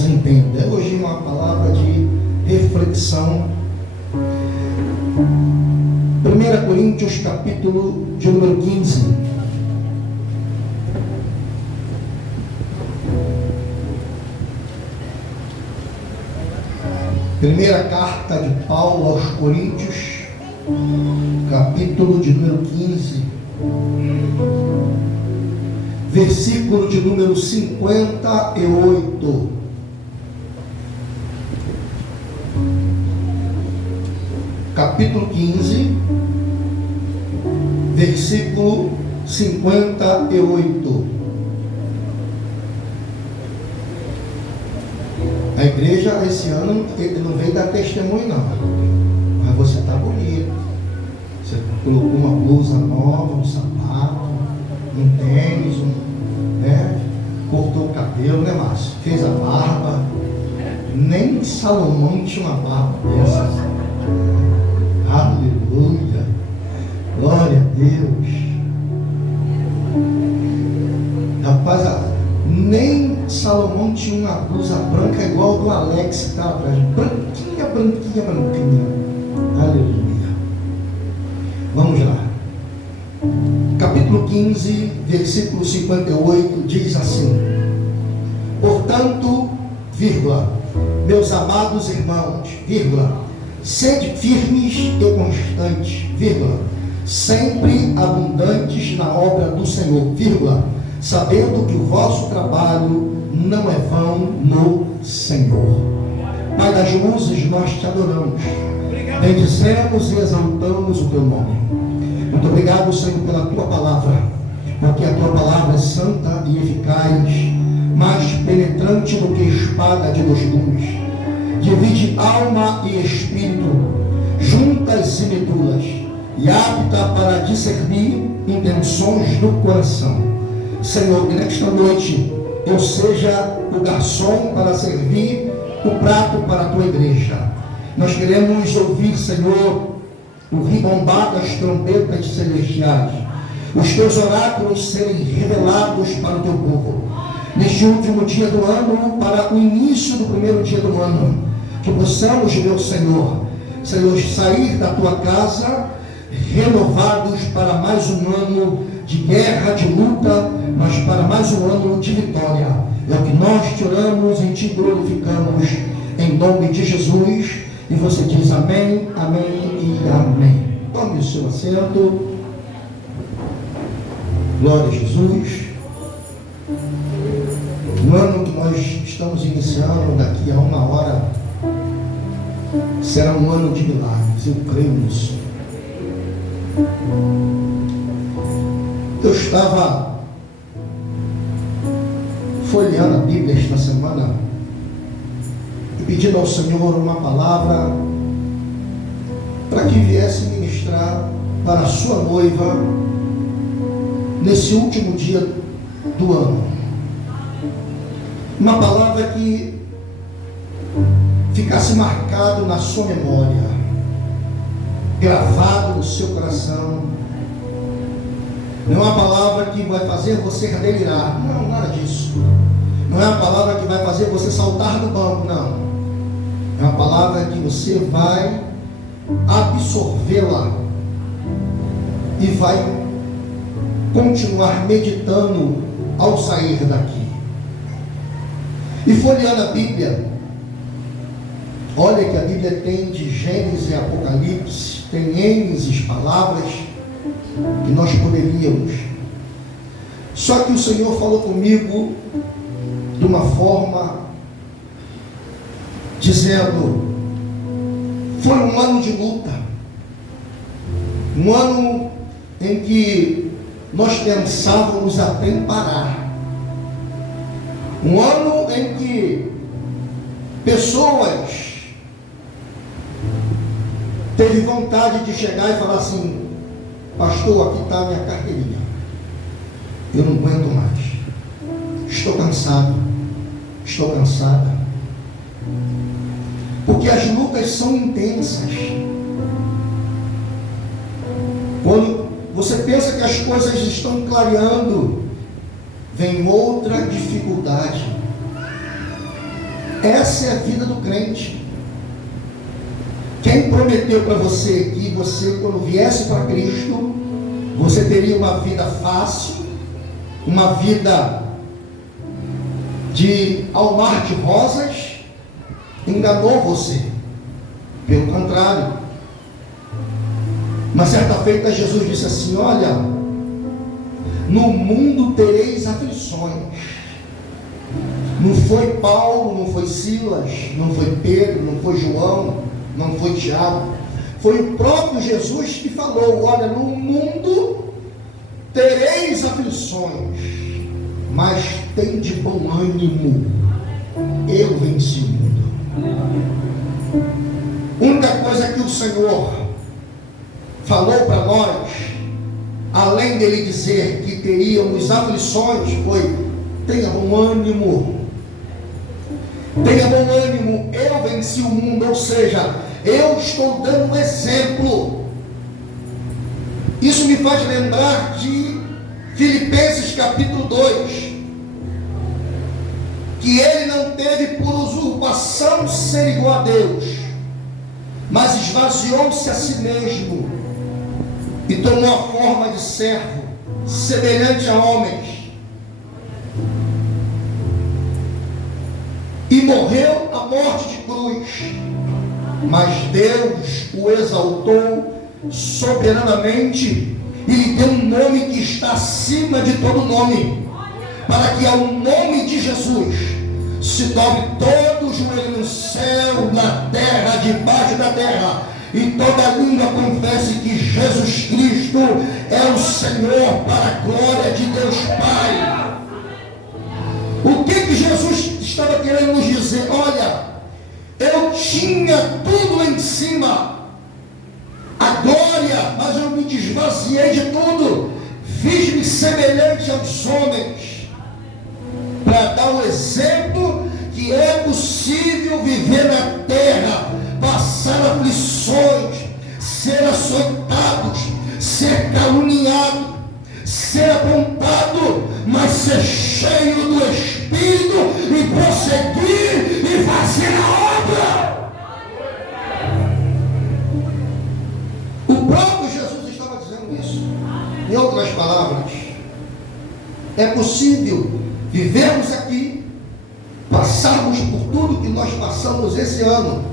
irmãos entendam. Hoje uma palavra de reflexão. 1 Coríntios, capítulo de número 15. Primeira carta de Paulo aos Coríntios, capítulo de número 15, versículo de número 58. Capítulo 15, versículo 58. A igreja esse ano não veio dar testemunho não, mas você está bonito, você colocou uma blusa nova, um sapato, um tênis, cortou o cabelo, né, Márcio? Fez a barba. Nem Salomão tinha uma barba dessa. Aleluia, glória a Deus. Rapaz, nem Salomão tinha uma blusa branca igual do Alex que estava atrás. Branquinha, branquinha, branquinha. Aleluia. Vamos lá. Capítulo 15, versículo 58 diz assim: portanto, meus amados irmãos, sede firmes e constantes, sempre abundantes na obra do Senhor, sabendo que o vosso trabalho não é vão no Senhor. Pai das luzes, nós te adoramos, bendizemos e exaltamos o teu nome. Muito obrigado, Senhor, pela tua palavra, porque a tua palavra é santa e eficaz, mais penetrante do que espada de dois gumes, divide alma e espírito, juntas e medulas, e apta para discernir intenções do coração. Senhor, que nesta noite eu seja o garçom para servir o prato para a tua igreja. Nós queremos ouvir, Senhor, o ribombar das trombetas celestiais, os teus oráculos serem revelados para o teu povo neste último dia do ano, para o início do primeiro dia do ano, que possamos, meu Senhor, sair da tua casa renovados para mais um ano de guerra, de luta, mas para mais um ano de vitória. É o que nós te oramos e te glorificamos em nome de Jesus. E você diz amém, amém e amém. Tome o seu assento. Glória a Jesus. No ano que nós estamos iniciando, daqui a uma hora, será um ano de milagres. Eu creio nisso. Eu estava folheando a Bíblia esta semana e pedindo ao Senhor uma palavra para que viesse ministrar para a sua noiva nesse último dia do ano. Uma palavra que ficasse marcado na sua memória, gravado no seu coração. Não é uma palavra que vai fazer você delirar, não, nada disso. Não é uma palavra que vai fazer você saltar do banco, não. É uma palavra que você vai absorvê-la e vai continuar meditando ao sair daqui. E folheando a Bíblia, olha que a Bíblia tem de Gênesis e Apocalipse, tem N palavras que nós poderíamos. Só que o Senhor falou comigo de uma forma, dizendo: foi um ano de luta, um ano em que nós pensávamos até em parar, um ano em que pessoas teve vontade de chegar e falar assim: pastor, aqui está a minha carteirinha, eu não aguento mais, estou cansado, estou cansada, porque as lutas são intensas. Quando você pensa que as coisas estão clareando, vem outra dificuldade. Essa é a vida do crente. Quem prometeu para você que você, quando viesse para Cristo, você teria uma vida fácil, uma vida de ao mar de rosas, enganou você. Pelo contrário, uma certa feita Jesus disse assim: olha, no mundo tereis aflições. Não foi Paulo, não foi Silas, não foi Pedro, não foi João, não foi Tiago, foi o próprio Jesus que falou: olha, no mundo tereis aflições, mas tem de bom ânimo, eu venci o mundo. A única coisa que o Senhor falou para nós, além dele dizer que teríamos aflições, foi: tenha bom ânimo. Tenha bom ânimo, eu venci o mundo. Ou seja, eu estou dando um exemplo. Isso me faz lembrar de Filipenses capítulo 2, que ele não teve por usurpação ser igual a Deus, mas esvaziou-se a si mesmo e tomou a forma de servo, semelhante a homens, e morreu a morte de cruz. Mas Deus o exaltou soberanamente e lhe deu um nome que está acima de todo nome, para que ao nome de Jesus se dobre todo o joelho no céu, na terra, debaixo da terra, e toda língua confesse que Jesus Cristo é o Senhor, para a glória de Deus Pai. O que Jesus estava querendo nos dizer? olha, eu tinha tudo lá em cima, a glória, mas eu me desvaziei de tudo, fiz-me semelhante aos homens, para dar o exemplo que é possível viver na terra, passar aflições, ser açoitados, ser caluniado, ser apontado, mas ser cheio do Espírito e prosseguir e fazer a obra. O próprio Jesus estava dizendo isso. Em outras palavras, é possível vivermos aqui, passarmos por tudo que nós passamos esse ano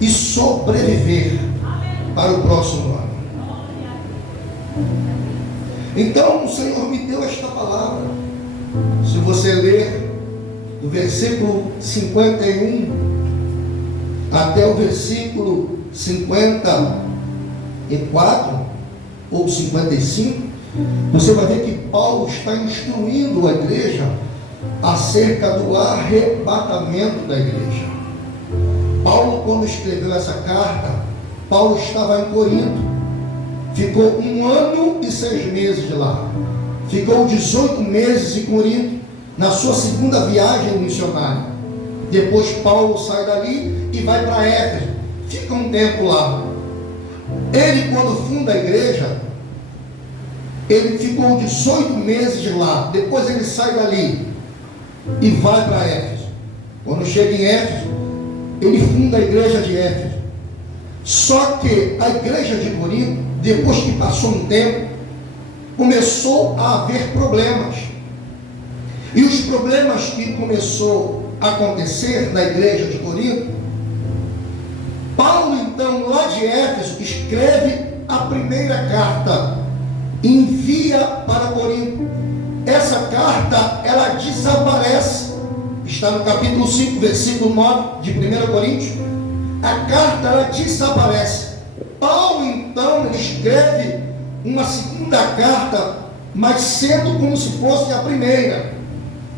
e sobreviver para o próximo ano. Então o Senhor me deu esta palavra. Se você ler do versículo 51 até o versículo 54 ou 55, você vai ver que Paulo está instruindo a igreja acerca do arrebatamento da igreja. Paulo, quando escreveu essa carta, Paulo estava em Corinto, ficou 1 ano e 6 meses de lá, ficou 18 meses em Corinto, na sua segunda viagem missionária. Depois Paulo sai dali e vai para Éfeso, fica um tempo lá. Ele, quando funda a igreja, ele ficou 18 meses de lá, depois ele sai dali e vai para Éfeso. Quando chega em Éfeso, ele funda a igreja de Éfeso. Só que a igreja de Corinto, depois que passou um tempo, começou a haver problemas. E os problemas que começou a acontecer na igreja de Corinto, Paulo então, lá de Éfeso, escreve a primeira carta, envia para Corinto. Essa carta, ela desaparece, está no capítulo 5, versículo 9 de 1 Coríntios. A carta, ela desaparece. Paulo então, ele escreve uma segunda carta, mas sendo como se fosse a primeira,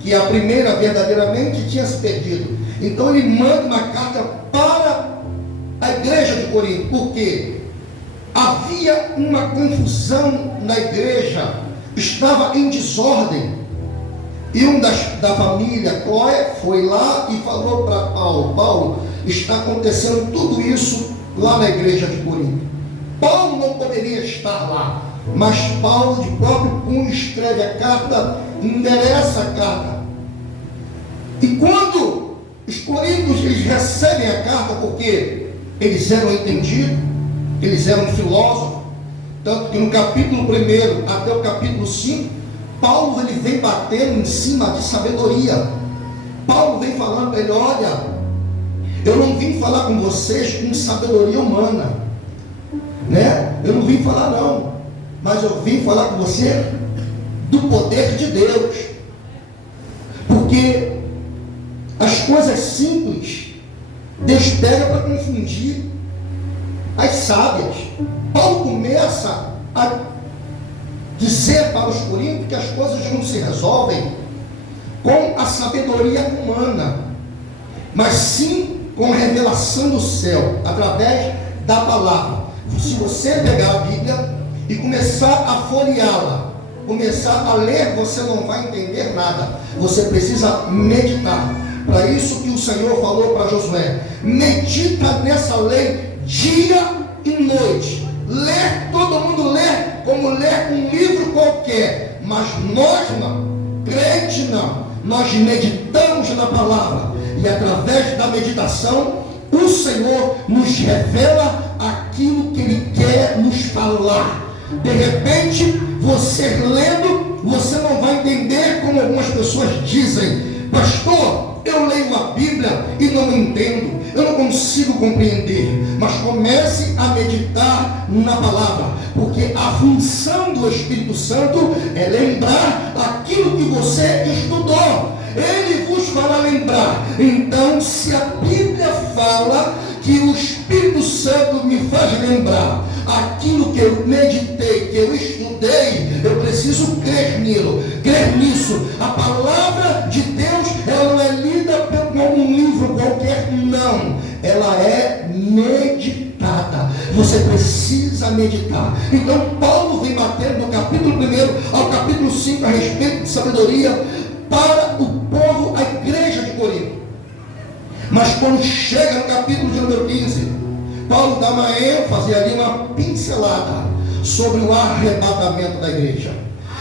que a primeira verdadeiramente tinha se perdido. Então ele manda uma carta para a igreja de Corinto, porque havia uma confusão na igreja, estava em desordem. E da família Cloé foi lá e falou para Paulo: Paulo, está acontecendo tudo isso lá na igreja de Corinto. Paulo não poderia estar lá, mas Paulo de próprio punho escreve a carta, endereça a carta. E quando Os coríntios, eles recebem a carta porque eles eram entendidos, eles eram filósofos, tanto que no capítulo 1 até o capítulo 5, Paulo ele vem batendo em cima de sabedoria. Paulo vem falando para ele: olha, eu não vim falar com vocês com sabedoria humana, né? Eu não vim falar não, mas eu vim falar com você do poder de Deus, porque as coisas simples Deus pega para confundir as sábias. Paulo começa a dizer para os coríntios que as coisas não se resolvem com a sabedoria humana, mas sim com a revelação do céu, através da palavra. Se você pegar a Bíblia e começar a folheá-la, começar a ler, você não vai entender nada. Você precisa meditar. Para isso que o Senhor falou para Josué: medita nessa lei dia e noite. Ler, todo mundo lê como ler um livro qualquer, mas nós não, crente não, nós meditamos na palavra, e através da meditação o Senhor nos revela aquilo que Ele quer nos falar. De repente, você lendo, você não vai entender como algumas pessoas dizem: pastor, eu leio a Bíblia e não entendo, eu não consigo compreender. Mas comece a meditar na palavra, porque a função do Espírito Santo é lembrar aquilo que você estudou. Ele vos fará lembrar. Então, se a Bíblia fala que o Espírito Santo me faz lembrar aquilo que eu meditei, que eu estudei, eu preciso crer nisso. A palavra de Deus, ela não é lida como um livro qualquer, não. Ela é meditada. Você precisa meditar. Então Paulo vem batendo do capítulo 1 ao capítulo 5 a respeito de sabedoria para o povo, a igreja de Corinto. Mas quando chega no capítulo de número 15, Paulo dá uma ênfase ali, uma pincelada sobre o arrebatamento da igreja.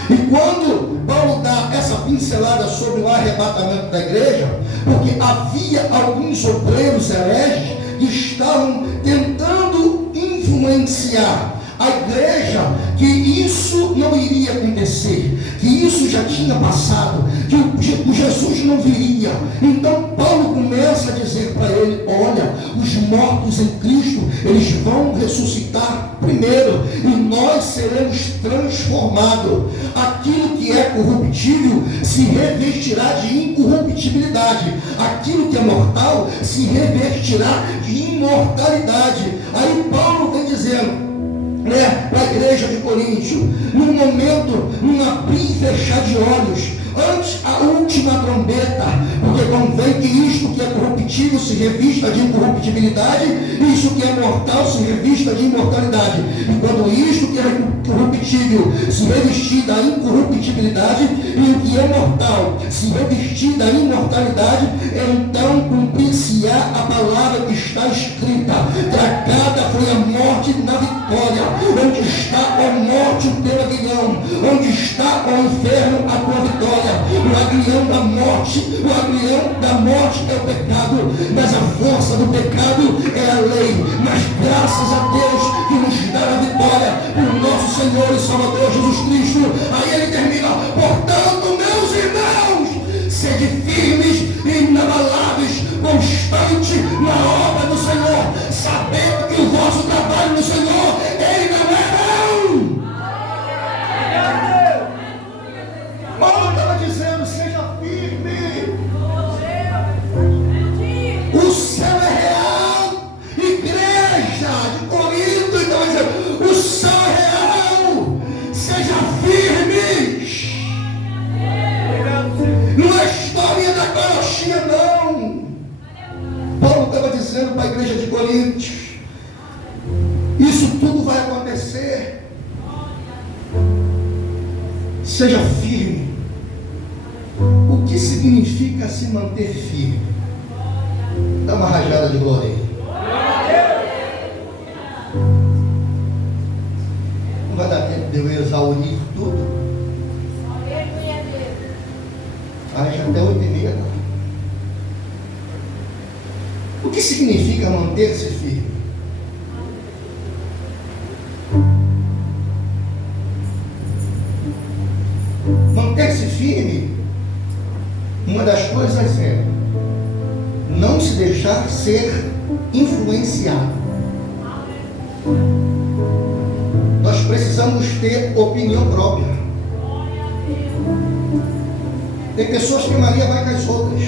E quando Paulo dá essa pincelada sobre o arrebatamento da igreja, porque havia alguns obreiros hereges que estavam tentando influenciar a igreja, que isso não iria acontecer, que isso já tinha passado, que o Jesus não viria. Então Paulo começa a dizer para ele: olha, os mortos em Cristo, eles vão ressuscitar primeiro, e nós seremos transformados. Aquilo que é corruptível se revestirá de incorruptibilidade, aquilo que é mortal se revestirá de imortalidade. Aí Paulo vem dizendo para a igreja de Coríntio, num momento, num abrir e fechar de olhos, antes a última trombeta, porque convém que isto que é corruptível se revista de incorruptibilidade, e isso que é mortal se revista de imortalidade. E quando isto que é corruptível se revestir da incorruptibilidade, e o que é mortal se revestir da imortalidade, então cumprir-se-á a palavra que está escrita: tragada foi a morte na vitória. Onde está, ó morte, o teu aguilhão? Onde está, ó inferno, a tua vitória? O aguilhão da morte é o pecado, mas a força do pecado é a lei. Mas graças a Deus que nos dá a vitória, o nosso Senhor e Salvador Jesus Cristo. Aí ele termina: portanto, meus irmãos, sede firmes e inabaláveis, constante na obra do Senhor, sabendo que o vosso trabalho no Senhor, ele não é bom. Paulo estava dizendo: seja firme. O céu é real. Igreja de Corinto estava dizendo: o céu é real. Seja firmes. Não é história da carochinha, não. Paulo estava dizendo para a igreja de Corinto: isso tudo vai acontecer. Seja firme. O que significa se manter firme? Dá uma rajada de glória aí. Não vai dar tempo de eu exaurir tudo? Ah, já até 8h30. O que significa manter-se firme? Manter-se firme, uma das coisas é não se deixar ser influenciado. Nós precisamos ter opinião própria. Tem pessoas que Maria vai com as outras.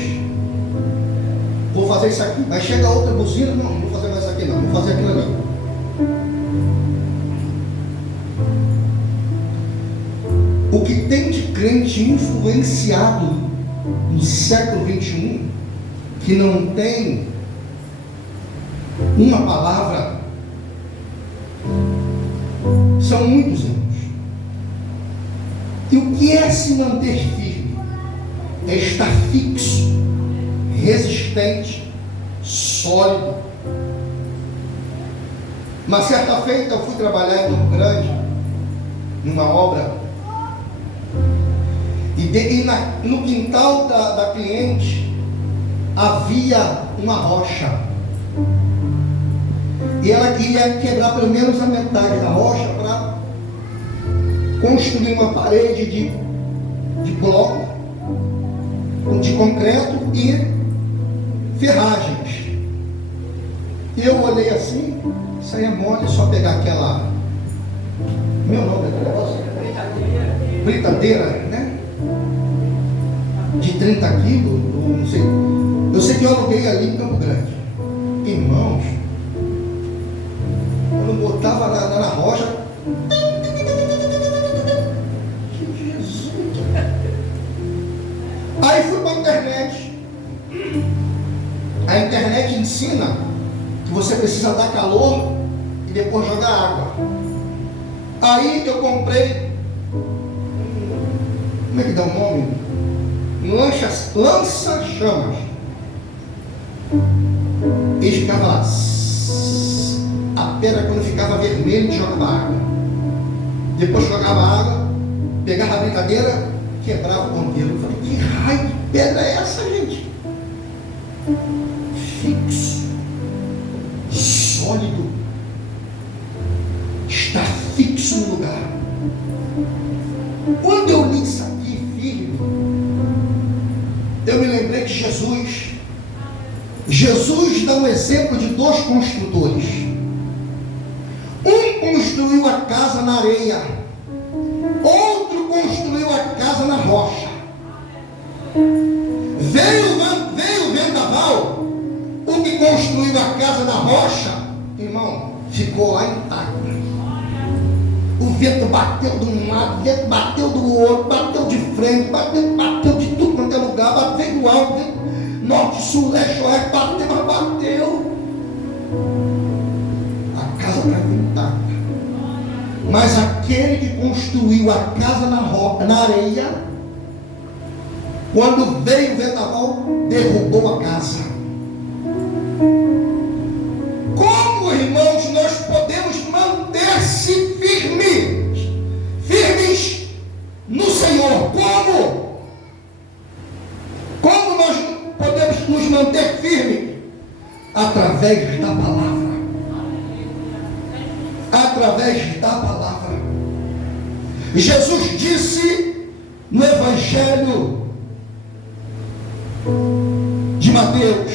Vou fazer isso aqui. Aí chega outra buzina, não vou fazer mais isso aqui não, vou fazer aquilo ali. O que tem de crente influenciado no século 21, que não tem uma palavra, são muitos anos. E o que é se manter firme? É estar fixo, resistente, sólido. Uma certa feita eu fui trabalhar em Campo Grande, numa obra, e no quintal da cliente havia uma rocha, e ela queria quebrar pelo menos a metade da rocha para construir uma parede de bloco, de concreto e ferragens. E eu olhei assim, isso aí é mole, só pegar aquela, meu nome é negócio? Britadeira, né? De 30 quilos, não sei. Eu sei que eu aluguei ali em Campo Grande. Irmãos, quando botava na rocha, Jesus. Aí fui para a internet. A internet ensina que você precisa dar calor e depois jogar água. Aí eu comprei, como é que dá o nome? Lança-chamas. E ficava lá. A pedra, quando ficava vermelho, jogava água. Depois jogava água, pegava a brincadeira, quebrava o ponteiro. Eu falei, que raio de pedra é essa, gente? Fixo, sólido, está fixo no lugar. Quando eu li isso aqui, firme, eu me lembrei que Jesus dá um exemplo de dois construtores. Um construiu a casa na areia, outro construiu a casa na rocha. Veio o vendaval, o que construiu a casa na rocha, irmão, ficou lá intacto. O vento bateu de um lado, o vento bateu do outro, bateu de frente, bateu de tudo quanto é lugar, bateu do alto, norte, sul, leste, oeste, bateu, mas bateu. A casa estava intacta. Mas aquele que construiu a casa na areia, quando veio o vendaval, derrubou a casa. Como, irmãos, nós podemos manter-se firmes no Senhor? Como nós podemos nos manter firmes? Através da palavra. Através da palavra. Jesus disse no Evangelho de Mateus: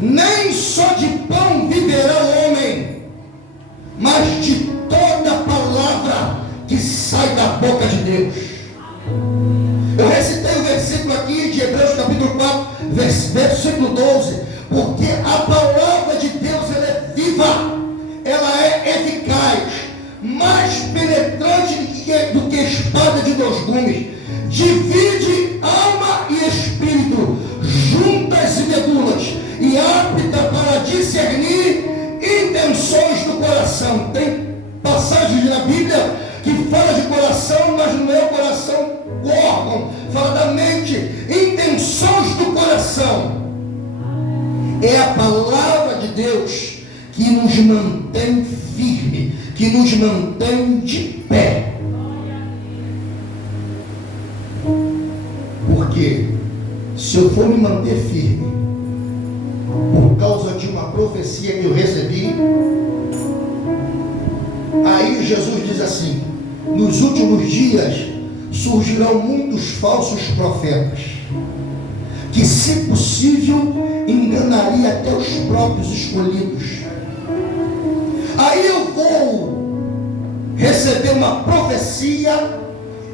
nem só de pão viverá o homem, mas de toda palavra que sai da boca de Deus. Eu recitei o versículo aqui de Hebreus capítulo 4, versículo 12, porque a palavra de Deus, ela é viva, ela é eficaz, mais penetrante do que espada de dois gumes, divide alma e espírito, juntas e medulas, e apta para discernir intenções do coração. Tem passagens na Bíblia que fala de coração, mas não é o coração o órgão, fala da mente, intenções do coração. É a palavra de Deus que nos mantém firme, que nos mantém de pé. Porque se eu for me manter firme, por uma profecia que eu recebi. Aí Jesus diz assim: nos últimos dias surgirão muitos falsos profetas, que, se possível, enganaria até os próprios escolhidos. Aí eu vou receber uma profecia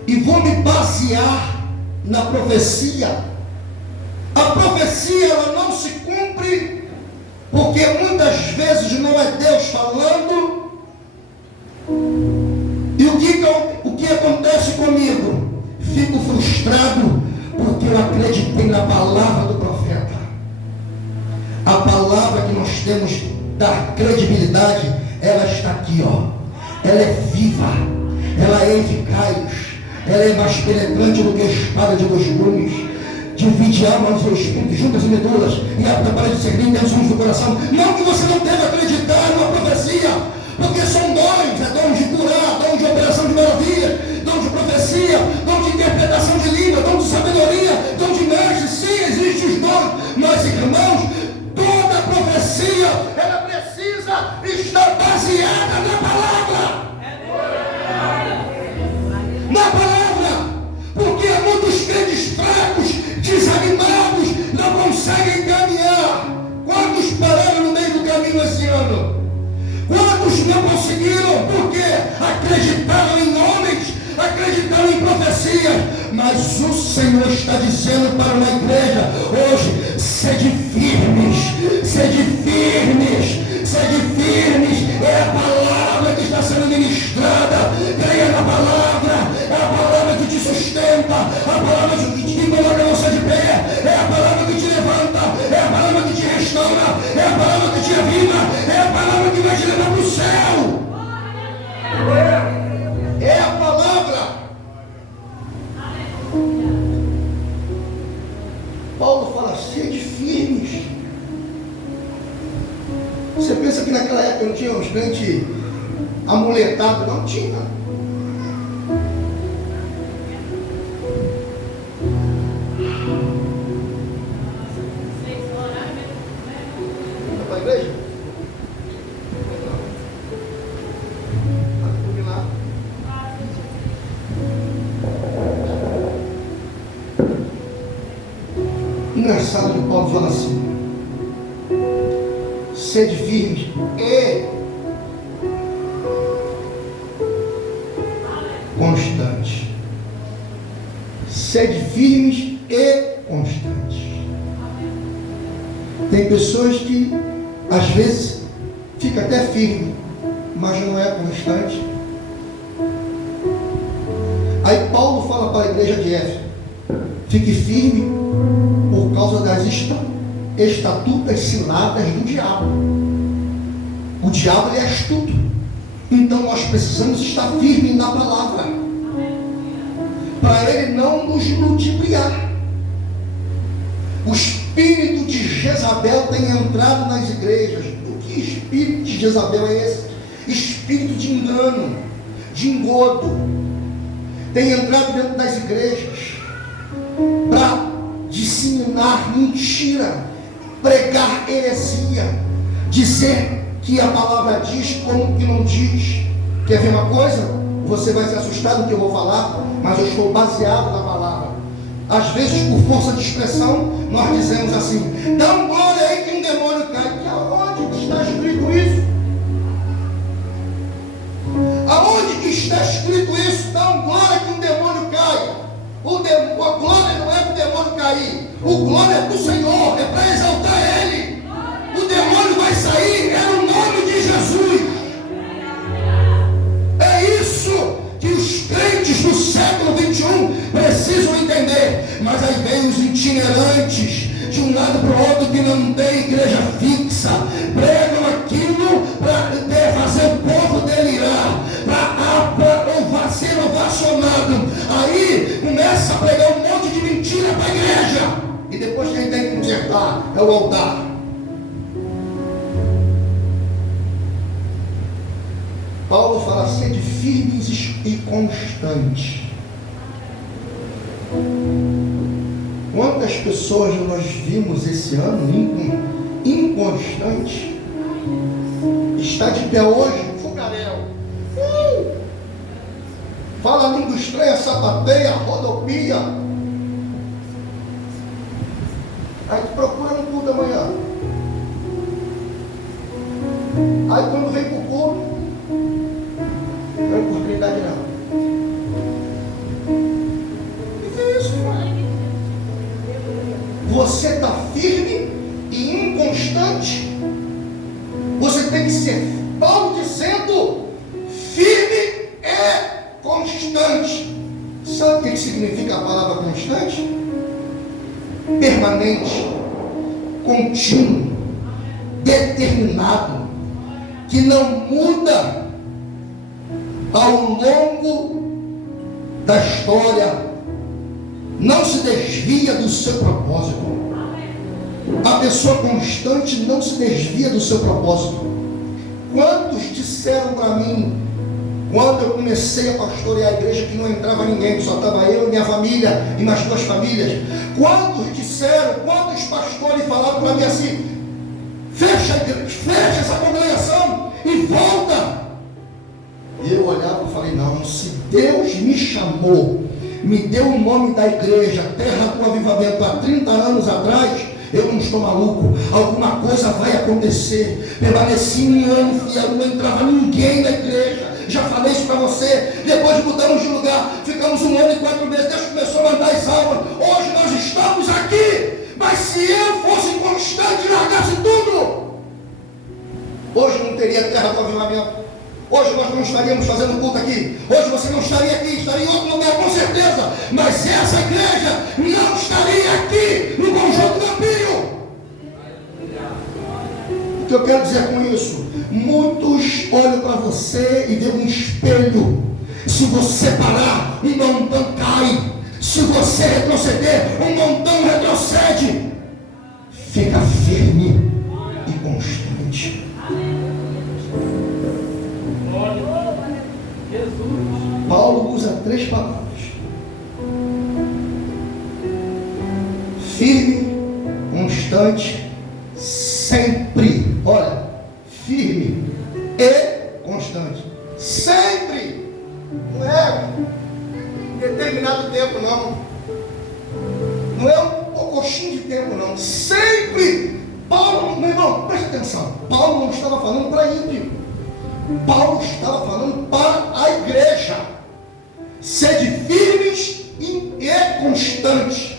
e vou me basear na profecia. A profecia, ela não se cumpre, porque muitas vezes não é Deus falando. E o que acontece comigo? Fico frustrado, porque eu acreditei na palavra do profeta. A palavra que nós temos da credibilidade, ela está aqui, ó. Ela é viva, ela é eficaz, ela é mais penetrante do que a espada de 2 gumes, divide almas e espírito, juntas e medulas, e apta para discernir intenções do coração. Não que você não deva acreditar numa profecia, porque são dons, é dom de curar, dom de operação de maravilha, dom de profecia, dom de interpretação de língua, dom de sabedoria, dom de mestre. Sim, existem os dons, mas, irmãos, toda profecia, ela precisa estar baseada na palavra. Na palavra, porque muitos crentes fracos, desanimados, não conseguem caminhar. Quantos pararam no meio do caminho esse ano? Quantos não conseguiram? Porque acreditaram em homens, acreditaram em profecias. Mas o Senhor está dizendo para uma igreja hoje: sede firmes, sede firmes, sede firmes. É a palavra que está sendo ministrada. Creia na palavra. É a palavra que te sustenta, a palavra que te coloca você de pé, é a palavra que te levanta, é a palavra que te restaura, é a palavra que te avima, é a palavra que vai te levar para o céu. É a palavra. Paulo fala: sede firmes. Você pensa que naquela época não tinha uns crentes amuletados? Não tinha. Engraçado que Paulo fala assim: sede firmes e constantes. Sede firmes e constantes. Tem pessoas que às vezes fica até firme, mas não é constante. Aí Paulo fala para a igreja de Éfeso: fique firme por causa das estatutas ciladas do diabo. O diabo, ele é astuto. Então nós precisamos estar firmes na palavra, para ele não nos ludibriar. O espírito de Jezabel tem entrado nas igrejas. O que espírito de Jezabel é esse? Espírito de engano, de engodo, tem entrado dentro das igrejas para disseminar mentira, pregar heresia, dizer que a palavra diz como que não diz. Quer ver uma coisa? Você vai se assustar do que eu vou falar, mas eu estou baseado na palavra. Às vezes, por força de expressão, nós dizemos assim: dá um glória aí que um demônio cai. Que aonde que está escrito isso? Aonde que está escrito isso? Dá um glória que um demônio cai. A glória não é para o demônio cair. O glória é para o Senhor, é para exaltar Ele. O demônio vai sair, é no nome de Jesus. É isso que os crentes do século 21 precisam entender. Mas aí vem os itinerantes de um lado para o outro que não tem igreja fixa, pregam aquilo para fazer o povo delirar, para ser ovacionado. Aí começa a pregar um monte de mentira para a igreja, e depois quem tem que consertar é o altar. Paulo fala: sede firmes e constantes. Quantas pessoas nós vimos esse ano inconstante, está de pé hoje, fogaréu. Fala língua estranha, sapateia, rodopia. Aí tu procura no culto amanhã. Aí quando vem pro culto, não é oportunidade não. O que é isso, mãe? Você está firme e inconstante. Você tem que ser, Paulo dizendo, firme e constante. Sabe o que significa a palavra constante? Permanente, contínuo, determinado, que não muda ao longo da história, não se desvia do seu propósito. A pessoa constante não se desvia do seu propósito. Quantos disseram para mim, quando eu comecei a pastorear a igreja, que não entrava ninguém, só estava eu e minha família e mais 2 famílias, quantos disseram, quantos pastores falaram para mim assim: fecha a igreja, fecha essa congregação e volta. E eu olhava e falei: não, se Deus me chamou, me deu o nome da igreja Terra do Avivamento há 30 anos atrás, eu não estou maluco, alguma coisa vai acontecer. Permaneci 1 ano fiel, não entrava ninguém na igreja. Já falei isso para você. Depois mudamos de lugar, ficamos 1 ano e 4 meses. Deus começou a mandar as almas. Hoje nós estamos aqui. Mas se eu fosse constante e largasse tudo, hoje não teria Terra do Avivamento. Hoje nós não estaríamos fazendo culto aqui. Hoje você não estaria aqui, estaria em outro lugar com certeza. Mas essa igreja não estaria aqui no Conjunto Campinho. O que eu quero dizer com isso? Muitos olham para você e veem um espelho. Se você parar, um montão cai. Se você retroceder, um montão retrocede. Fica firme e constante. Paulo usa 3 palavras: firme, constante, sempre. Olha, firme e constante. Sempre. Não é um determinado tempo, não. Não é um pouquinho de tempo, não. Sempre. Paulo, meu irmão, preste atenção. Paulo não estava falando para ímpio. Paulo estava falando para a igreja. Sede firmes e constantes,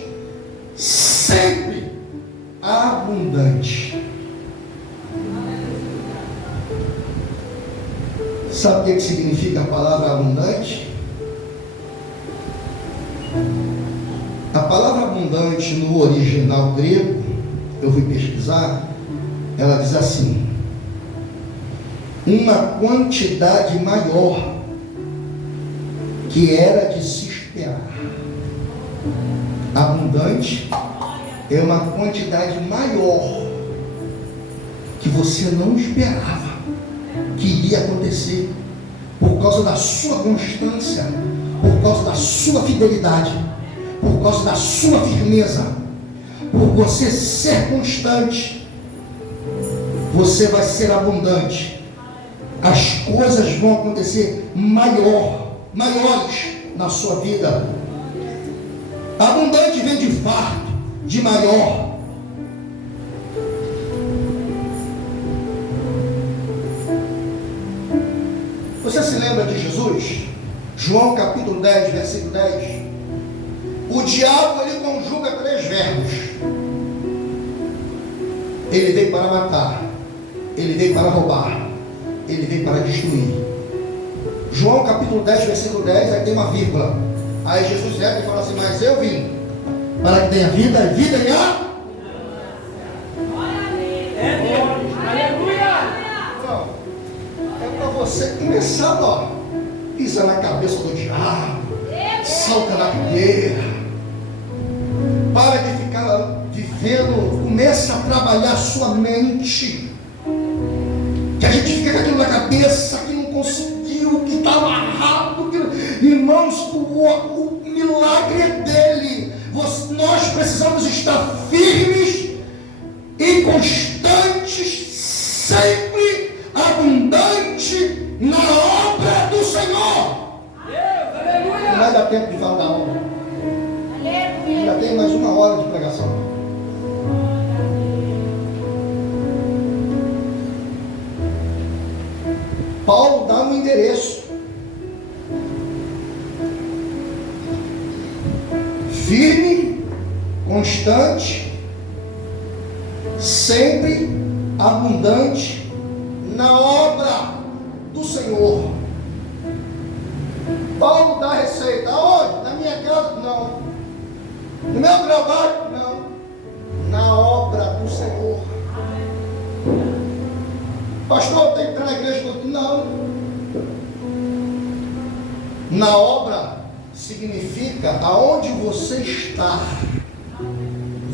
sempre abundante. Sabe o que significa a palavra abundante? A palavra abundante no original grego, eu fui pesquisar, ela diz assim: uma quantidade maior que era de se esperar. Abundante é uma quantidade maior que você não esperava que iria acontecer, por causa da sua constância, por causa da sua fidelidade, por causa da sua firmeza. Por você ser constante, você vai ser abundante. As coisas vão acontecer maiores na sua vida. Abundante vem de farto, de maior. Você se lembra de Jesus? João capítulo 10, versículo 10. O diabo, ele conjuga 3 verbos. Ele veio para matar, ele veio para roubar, ele veio para destruir. João capítulo 10, versículo 10, aí tem uma vírgula. Aí Jesus entra e fala assim: mas eu vim para que tenha vida e vida em a... Então, é para você começar, ó, pisa na cabeça do diabo, salta na cadeira, para de ficar vivendo, começa a trabalhar a sua mente, que a gente fica com aquilo na cabeça, que não conseguiu, que está amarrado, que... Irmãos, o milagre é dele. Nós precisamos estar firmes e constantes sempre abundante na obra do Senhor. Não vai dar tempo de falar da obra. Já tem mais 1 hora de pregação. Paulo dá um endereço. Firme, constante, sempre abundante na obra do Senhor. Paulo dá receita. Aonde? Na minha casa? Não. No meu trabalho? Não. Na obra do Senhor. Pastor, tem que estar na igreja? Não. Na obra significa aonde você está.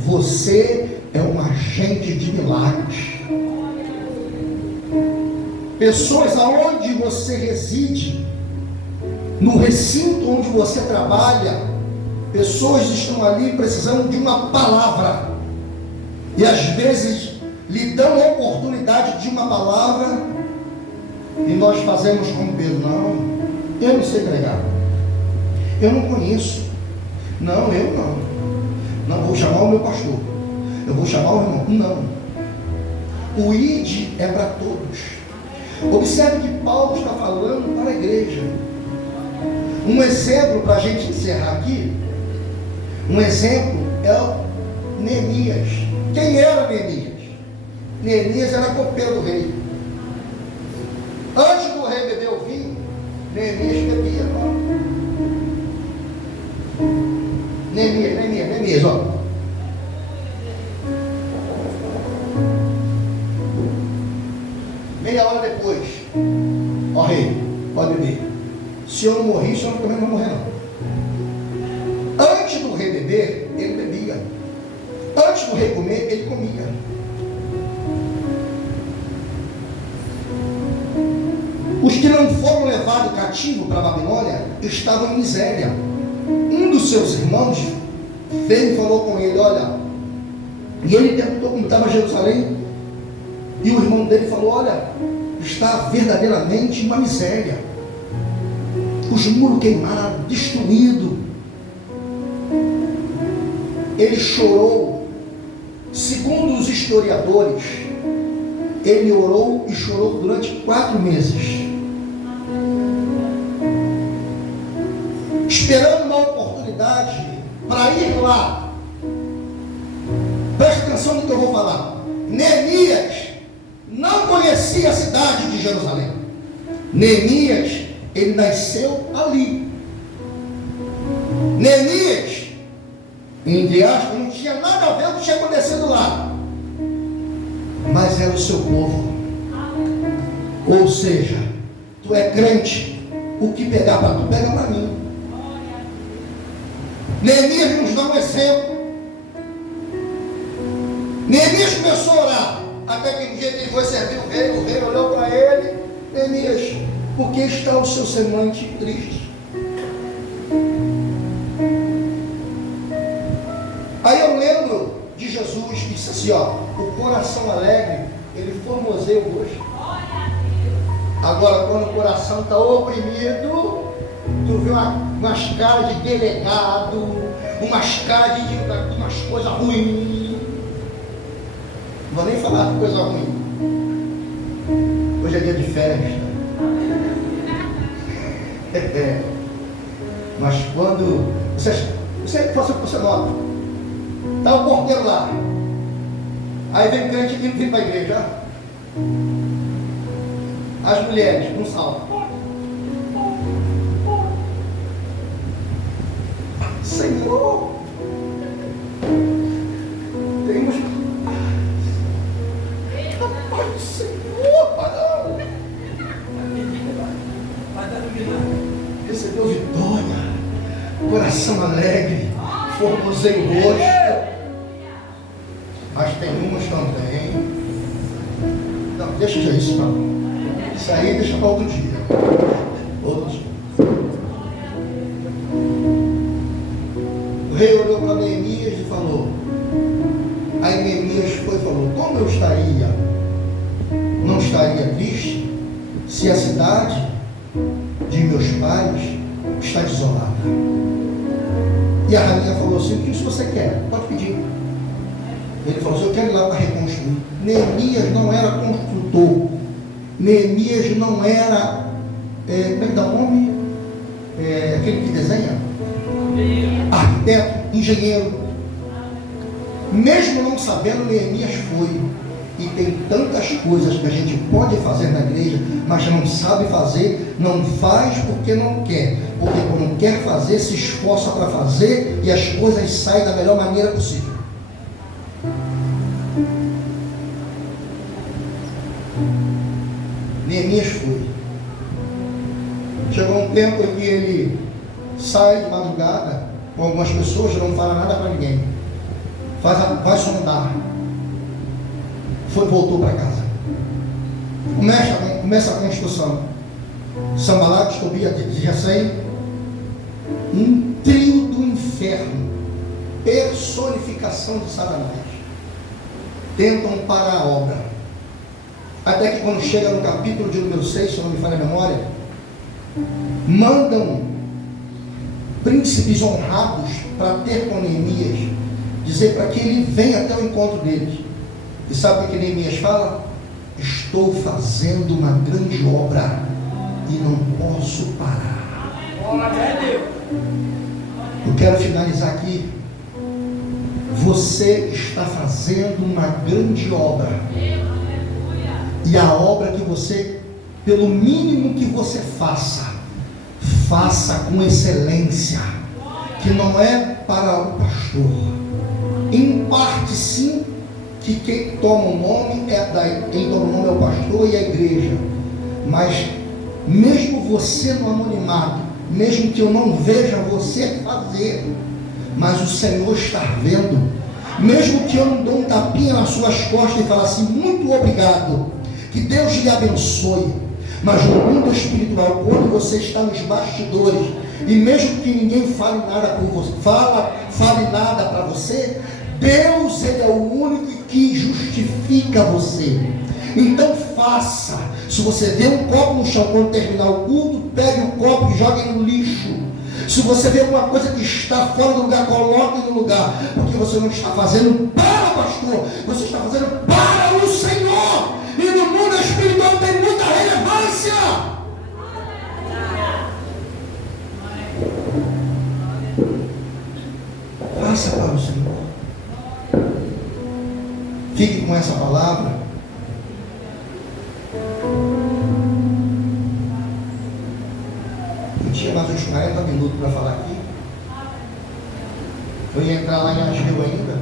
Você é um agente de milagres. Pessoas aonde você reside, no recinto onde você trabalha, pessoas estão ali precisando de uma palavra. E às vezes lhe dão a oportunidade de uma palavra e nós fazemos como Pedro. Não, eu não sei pregar, eu não conheço, não, eu não vou chamar o meu pastor, eu vou chamar o irmão. Não, o ID é para todos. Observe que Paulo está falando para a igreja. Um exemplo para a gente encerrar aqui, um exemplo é o Neemias. Quem era Neemias? Neemias era copeiro do rei. Antes do rei beber o vinho, Neemias bebia. Neemias, ó. Meia hora depois, ó rei, pode beber. Se eu não morrer, se eu também não morrer não. Antes do rei beber, ele bebia. Antes do rei comer, ele comia. Os que não foram levados cativo para a Babilônia estavam em miséria. Um dos seus irmãos veio e falou com ele, olha, e ele perguntou como estava Jerusalém, e o irmão dele falou, olha, está verdadeiramente uma miséria, os muros queimados, destruídos. Ele chorou. Segundo os historiadores, ele orou e chorou durante 4 meses, esperando uma oportunidade para ir lá. Preste atenção no que eu vou falar. Neemias não conhecia a cidade de Jerusalém. Neemias, ele nasceu ali. Neemias, entre aspas, não tinha nada a ver com o que tinha acontecido lá, mas era o seu povo. Ou seja, tu é crente, o que pegar para tu, pega para mim. Neemias nos dá um exemplo. Neemias começou a orar, até que um dia ele foi servir o rei olhou para ele, Neemias, por que está o seu semblante triste? Aí eu lembro de Jesus que disse assim, ó, o coração alegre, ele formoseia o rosto. Agora, quando o coração está oprimido, tu vê umas caras de delegado, umas caras de umas coisas ruins. Não vou nem falar de coisa ruim. Hoje é dia de festa. Mas quando você nota, está o porteiro lá, aí vem crente que vem para a igreja, as mulheres com salto. Senhor, temos Senhor, parou. Recebeu vitória, coração alegre, formoseia o rosto. Mas tem umas também. Não, deixa já isso para lá. Isso aí deixa para outro dia. Outro dia. O rei olhou para Neemias e falou. Aí Neemias foi e falou, como eu estaria não estaria triste se a cidade de meus pais está desolada. E a rainha falou assim: o que você quer? Pode pedir. Ele falou assim: eu quero ir lá para reconstruir. Neemias não era construtor. Neemias não era, como é que dá o nome? Aquele que desenha? Arquiteto, engenheiro. Mesmo não sabendo, Neemias foi. E tem tantas coisas que a gente pode fazer na igreja, mas não sabe fazer, não faz porque não quer. Porque quando quer fazer, se esforça para fazer e as coisas saem da melhor maneira possível. Neemias foi. Chegou um tempo em que ele sai de madrugada com algumas pessoas, não fala nada para ninguém, vai sondar. Voltou para casa. Começa a construção. Sanballat, Tobias e Gesem, um trio do inferno, personificação de Satanás, tentam parar a obra. Até que quando chega no capítulo de número 6, se não me falha a memória, mandam príncipes honrados para ter com Neemias, dizer para que ele venha até o encontro deles. E sabe o que Neemias fala? Estou fazendo uma grande obra e não posso parar. Eu quero finalizar aqui. Você está fazendo uma grande obra. E a obra que você, pelo mínimo que você faça, faça com excelência. Que não é para o pastor. Em parte sim, que quem toma o nome quem toma o nome é o pastor e a igreja. Mas mesmo você no anonimato, mesmo que eu não veja você fazer, mas o Senhor está vendo, mesmo que eu não dou um tapinha nas suas costas e fale assim: muito obrigado, que Deus lhe abençoe, mas no mundo espiritual, quando você está nos bastidores, e mesmo que ninguém fale nada por você, fale nada para você, Deus, Ele é o único que justifica você. Então faça. Se você vê um copo no chão quando terminar o culto, pegue o copo e jogue no lixo. Se você vê alguma coisa que está fora do lugar, coloque no lugar, porque você não está fazendo para o pastor, você está fazendo para o Senhor. E no mundo espiritual tem muita relevância. Faça para o Senhor. Fique com essa palavra. Eu tinha mais uns 40 minutos para falar aqui. Eu ia entrar lá em Ageu ainda,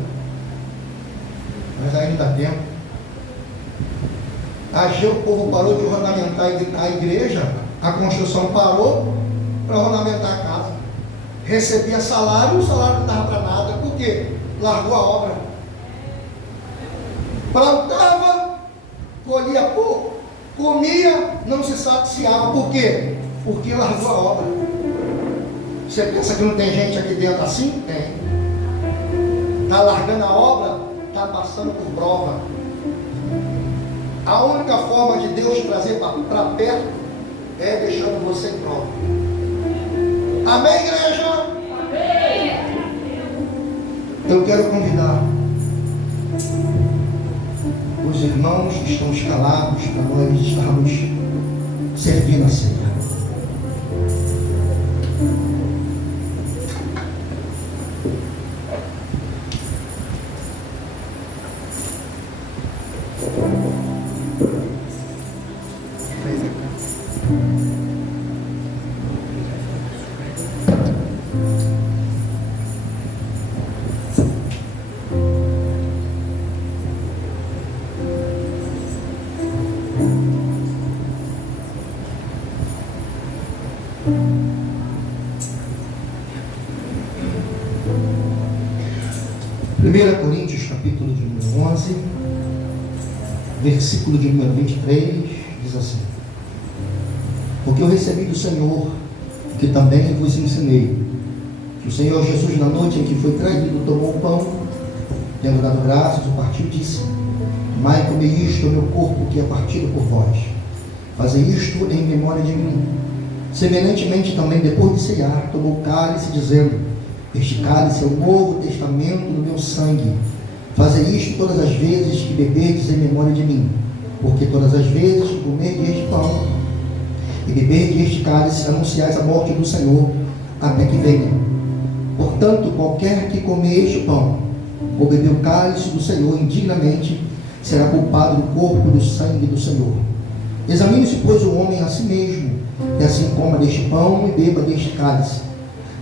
mas ainda dá tempo. Ageu, o povo parou de ornamentar a igreja, a construção parou para ornamentar a casa. Recebia salário, o salário não dava para nada. Por quê? Largou a obra. Plantava, colhia pouco, comia, não se saciava. Por quê? Porque largou a obra. Você pensa que não tem gente aqui dentro assim? Tem. Está largando a obra, está passando por prova. A única forma de Deus trazer para perto é deixando você em prova. Amém, igreja? Amém. Eu quero convidar os irmãos que estão escalados para nós estarmos servindo a ceia. Coríntios, capítulo de número 11, versículo de número 23, diz assim: porque eu recebi do Senhor, que também vos ensinei, que o Senhor Jesus, na noite em que foi traído, tomou o pão, tendo dado graças, o partiu e disse: Tomai e comei isto, é o meu corpo que é partido por vós. Fazei isto em memória de mim. Semelhantemente também, depois de ceiar, tomou o cálice, dizendo: este cálice é o novo testamento do meu sangue. Fazei isto todas as vezes que beberdes em memória de mim. Porque todas as vezes que comerdes este pão e beberdes este cálice, anunciais a morte do Senhor, até que venha. Portanto, qualquer que comer este pão ou beber o cálice do Senhor indignamente, será culpado do corpo e do sangue do Senhor. Examine-se, pois, o homem a si mesmo, e assim coma deste pão e beba deste cálice.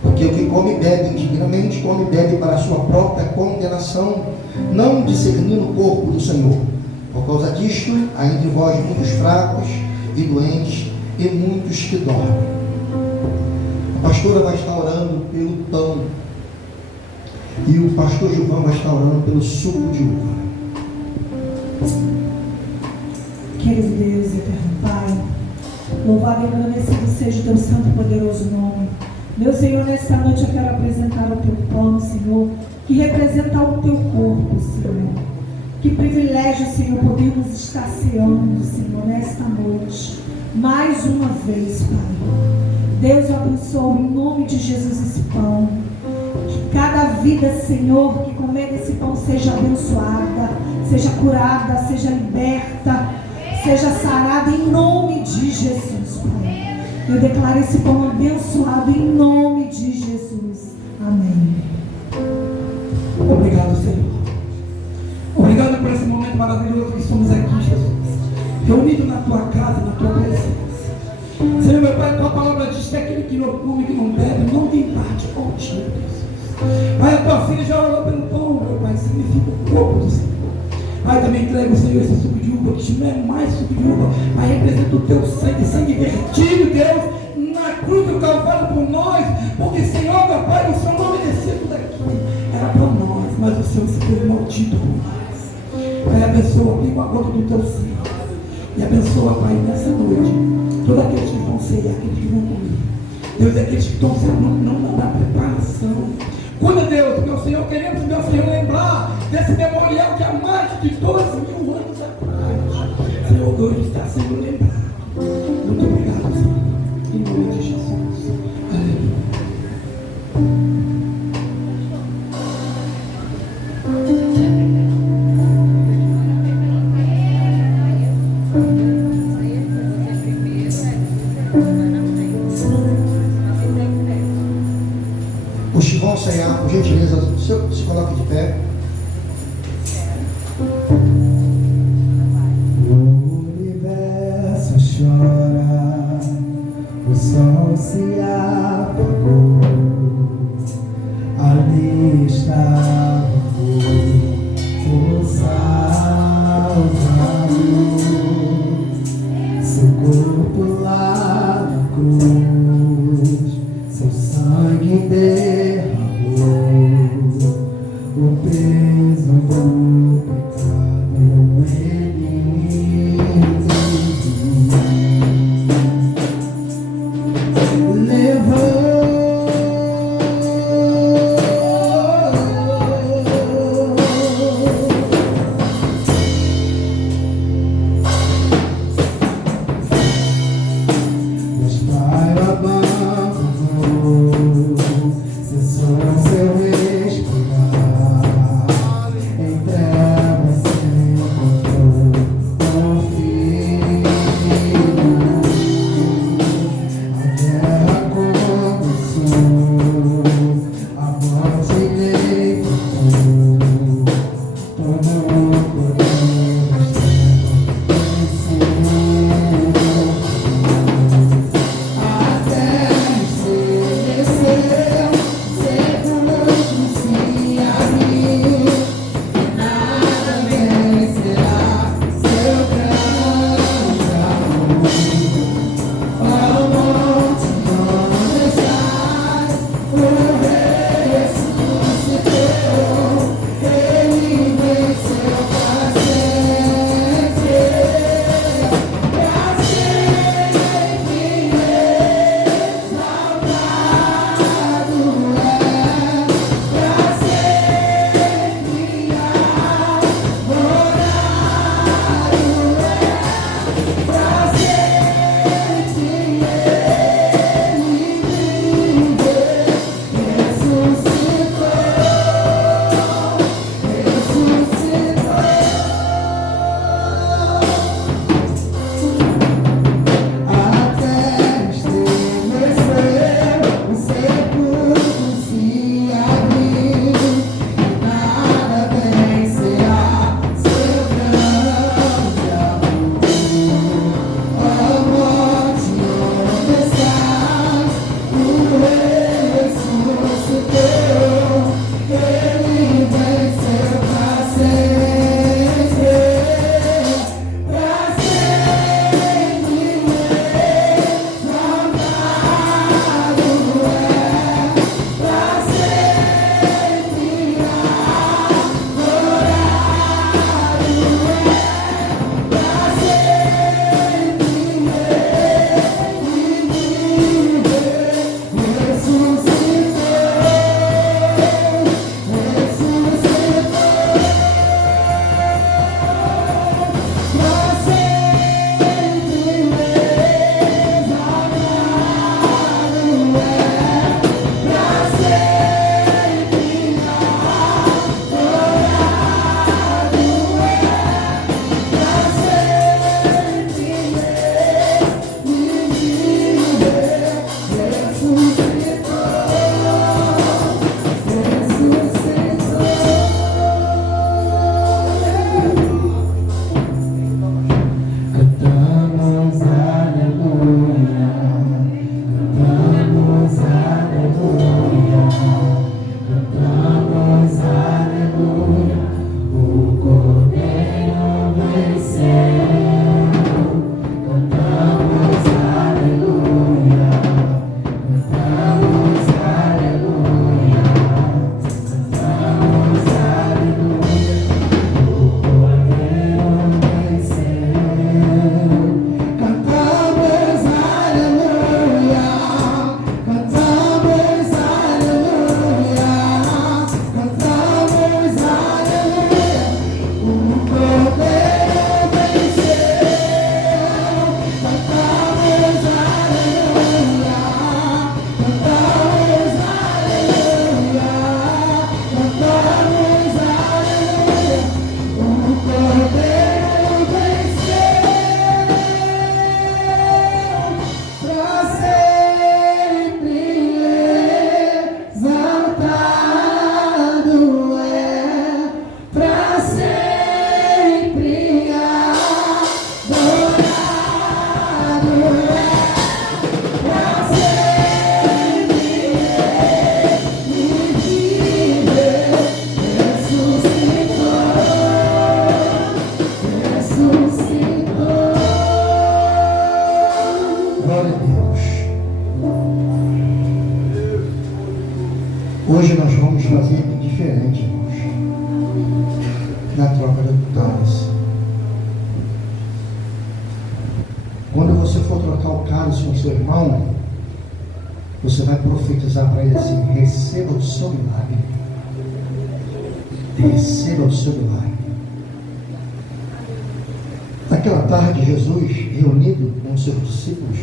Porque o que come e bebe indignamente, come e bebe para a sua própria condenação, não discernindo o corpo do Senhor. Por causa disto, há entre vós muitos fracos e doentes, e muitos que dormem. A pastora vai estar orando pelo pão, e o pastor Gilvão vai estar orando pelo suco de uva. Querido Deus, eterno Pai, louvado e agradecido seja o teu santo e poderoso nome. Meu Senhor, nesta noite eu quero apresentar o teu pão, Senhor, que representa o teu corpo, Senhor. Que privilégio, Senhor, podermos estar ceando, Senhor, nesta noite, mais uma vez, Pai. Deus, eu abençoo em nome de Jesus esse pão. Que cada vida, Senhor, que comer desse pão seja abençoada, seja curada, seja liberta, seja sarada em nome de Jesus, Pai. Eu declaro esse pão abençoado em nome de Jesus. Amém. Obrigado, Senhor. Obrigado por esse momento maravilhoso que estamos aqui, Jesus, reunidos na tua casa, na tua presença. Senhor, meu Pai, a tua palavra diz que aquele que não come, que não bebe, não tem parte contigo, Jesus. Pai, a tua filha já orou pelo pão, meu Pai, significa o corpo do Senhor. Pai, também entrega o Senhor esse suco de uva, que não é mais suco de uva, Pai, representa o teu sangue, sangue vertido, Deus, na cruz do Calvário por nós, porque, Senhor, meu Pai, o Senhor não merecia tudo aquilo, era para nós, mas o Senhor se fez maldito por nós. Pai, abençoa, aplica a gota do teu sangue, e abençoa, Pai, nessa noite, todos aqueles que vão ceiar, aqueles que vão comer, Deus, aqueles que estão não na preparação. Cuida, Deus, meu Senhor, queremos, meu Senhor, lembrar desse memorial que há mais de 12.000 anos atrás, Senhor, hoje está sendo lembrado. Muito obrigado, Senhor, em nome de Jesus. Aleluia. Os que vão ceiar, por gentileza, se coloque de pé. O universo chora, o sol se apagou, ali está o Salvador, seu corpo lá na cruz, seu sangue derramou o peso do pecado ele levou. cálice com seu irmão, você vai profetizar para ele assim: receba o seu milagre. Receba o seu milagre. Naquela tarde, Jesus, reunido com os seus discípulos,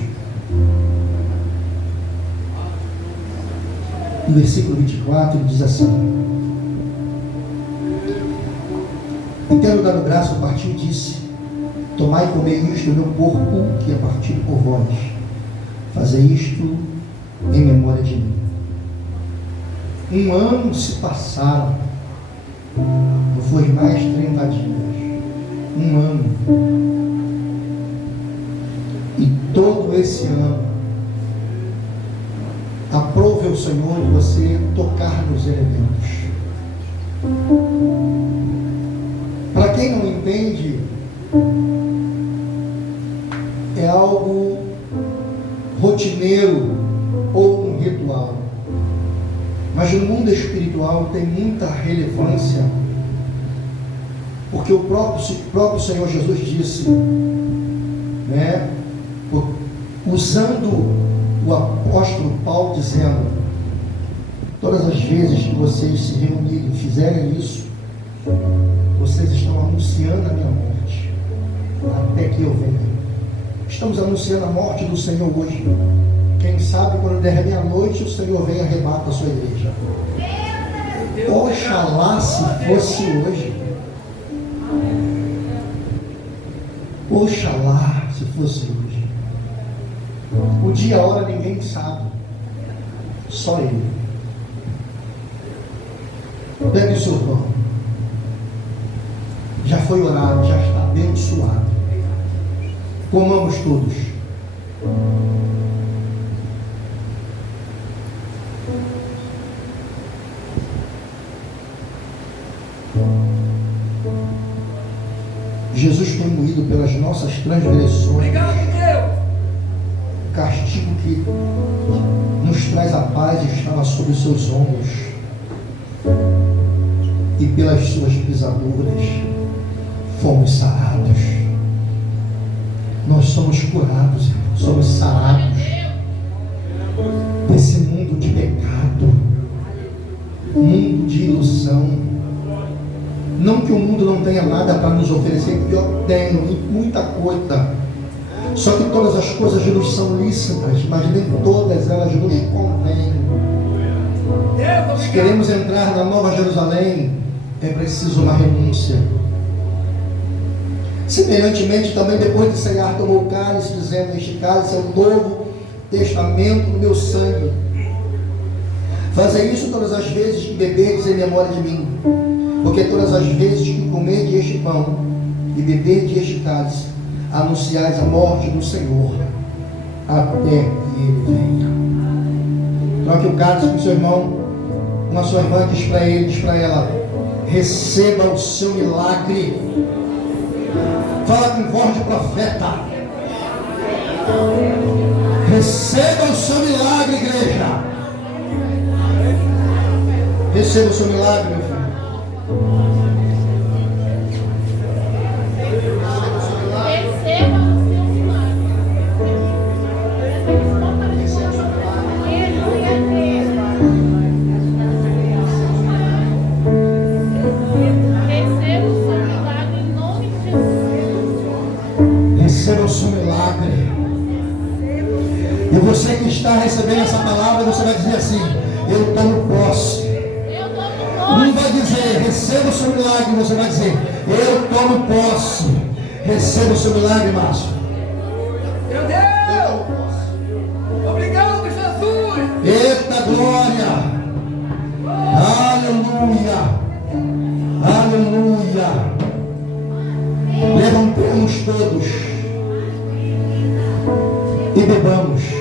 no versículo 24, ele diz assim: e tendo dado o braço, partiu e disse: tomai e comei isto do meu corpo, que é partido por vós. Fazei isto em memória de mim. 1 ano se passaram, não foi mais 30 dias, 1 ano. E todo esse ano, aprove o Senhor de você tocar nos elementos. Para quem não entende, é algo rotineiro ou um ritual. Mas no mundo espiritual tem muita relevância, porque o próprio Senhor Jesus disse, né, usando o apóstolo Paulo, dizendo: todas as vezes que vocês se reunirem e fizerem isso, vocês estão anunciando a minha morte, até que eu venha. Estamos anunciando a morte do Senhor hoje. Quem sabe quando der meia-noite o Senhor vem e arrebata a sua igreja. Oxalá se fosse hoje. Oxalá se fosse hoje. O dia e a hora ninguém sabe, só Ele. Pegue o seu pão. Já foi orado, já está abençoado. Comamos todos. Jesus foi moído pelas nossas transgressões. Obrigado, Deus. O castigo que nos traz a paz estava sobre os seus ombros, e pelas suas pisaduras fomos sarados. Nós somos curados, somos sarados desse mundo de pecado, mundo de ilusão. Não que o mundo não tenha nada para nos oferecer, pior, tem muita coisa. Só que todas as coisas nos são lícitas, mas nem todas elas nos convêm. Se queremos entrar na Nova Jerusalém, é preciso uma renúncia. Semelhantemente, também depois de ceiar, tomou o cálice, dizendo: este cálice é o novo testamento do meu sangue. Fazei isso todas as vezes que beberdes em memória de mim. Porque todas as vezes que comerdes este pão e beberdes este cálice, anunciais a morte do Senhor, até que Ele venha. Troque o cálice com seu irmão, com a sua irmã, diz para ele, diz para ela: receba o seu milagre. Fala com voz de profeta. Receba o seu milagre, igreja. Receba o seu milagre, meu filho. Receba o seu milagre. E você que está recebendo essa palavra, você vai dizer assim: eu tomo posse. Um vai dizer: receba o seu milagre. Você vai dizer: eu tomo posse. Receba o seu milagre, Márcio. Meu Deus! Obrigado, Jesus! Eita glória! Aleluia! Aleluia! Levantemos todos e bebamos.